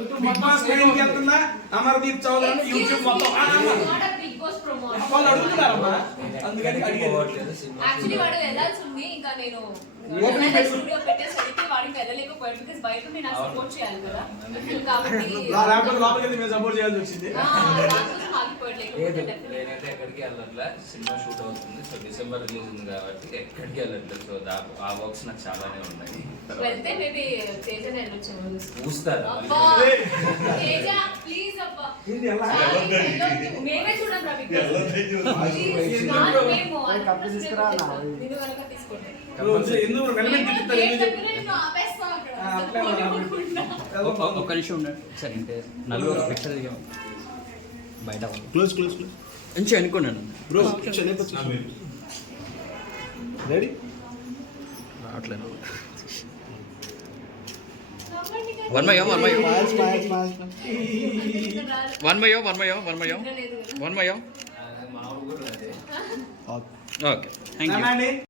Big boss నైన్కి వెళ్తున్నా Amardeep Chowdary YouTube మొత్తం. ఆ, ఆ, ఆ. బిగ్ బాస్ ప్రమోట్ వాళ్ళు అడుగుతున్నారమ్మా అందుకని అడిగారు యాక్చువల్లీ వాడు వెళ్ళాల్సి ఉంది ఇంకా నేను Opening పెట్టు. స్టూడియో పెట్టేసి వెళ్ళలేకపోయాడు బికాస్ బయట ఉండి నాకు సపోర్ట్ చేయాలి కదా. కాబట్టి లా- లేకపోతే లోపలికి వెళ్ళి మేము సపోర్ట్ చేయాల్సి వచ్చింది. లేదు. నేనైతే ఎక్కడికి వెళ్ళట్లే. సినిమా షూట్ అవుతుంది. సో డిసెంబర్ రిలీజ్ ఉంది కాబట్టి ఎక్కడికి వెళ్ళట్లేదు సో ఆ వర్క్స్ నాకు చాలానే ఉన్నాయి. వెళ్తే మేబీ తేజ వెళ్ళొచ్చేమో చూస్తారు తేజ ప్లీజ్ అబ్బా. మేమే రా బిగ్ తీసుకురా ఎందుకు ఒక్క- నిమిషం ఉండండి. సరే అంటే నలుగురు పిక్చర్ దిగాం. బయట క్లోజ్ క్లోజ్ క్లోజ్. కొంచెం అనుకున్నాను బ్రో రెడీ రావట్లేదు. వన్ మయో వన్ రారు. వన్ మయో వన్ మయో వన్ కదా. వన్ మయో మా ఓకే థ్యాంక్ యూ